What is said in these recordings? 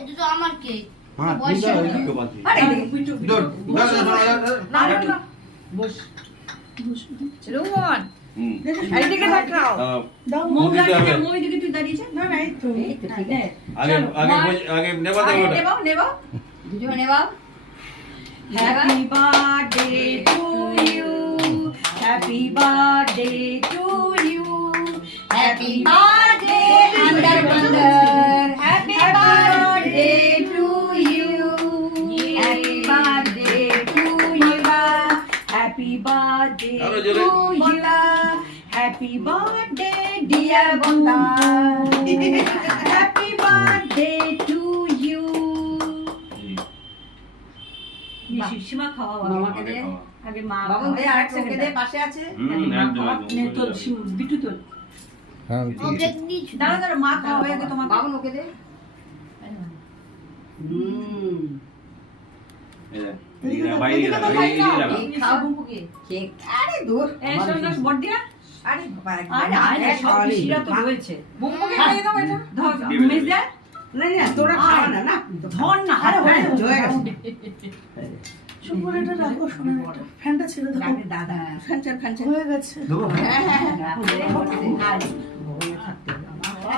এটা তো আমার কেক। হ্যাঁ বয়স ঠিক আছে হলো। ঠিক আছে আরে বিট্টু দৌড় না না বস রোহন এইদিকে দেখাও দাও মুখ দিতে হবে। লাগিয়ে মই দিকে তুই দাঁড়িয়েছে না না এই তো এই তো ঠিক আছে আগে আগে আগে নেবা দেবো ওটা নেবাও নেবাও দুজনে নেবাও happy birthday to you happy birthday to you happy birthday under wonder happy birthday to you happy birthday to you happy birthday আরো জোরে। To you happy birthday dear Banda happy birthday to you সীমা খাওয়া মামাকে দে। আগে মা বাবু দে আর ওকে দে পাশে আছে একদম নে তো বিটু তো হ্যাঁ ও কেক দিয়েছি। দাঁড়া দাঁড়া মা খাওয়াবে আগে তোমাকে বাবু ওকে দে এই খাও বুকে কেক আরে দূর এই সন্ন্যাস বড়দিয়া আরে বাবা আরে আরে সব পিসিরা তো রয়েছে বুকে খাইয়ে দাও এটা ধর দিবে, মিস দে না না তোরা খাওয়া না না ধর না আরে হ্যাঁ, হয়ে জয় গেছে সুপার এটা রাখো শোনা এটা ফ্যানটা ছেড়ে দাও ডাকে দাদা ফানচার ফানচার হয়ে গেছে হ্যাঁ হ্যাঁ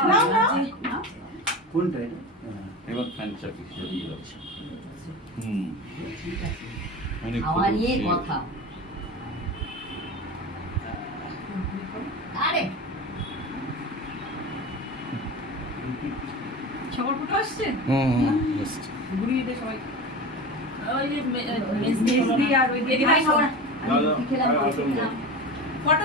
নাও নাও কোনটা এটা এবার ফ্যানচা কিছু দিয়ে দাও অনেক আমার নিয়ে কথা আরে সবার ফুটো আসছে হুম ঘুরিয়ে দে সবাই ওই যে মেজদি আর ওই দিকে খেলাম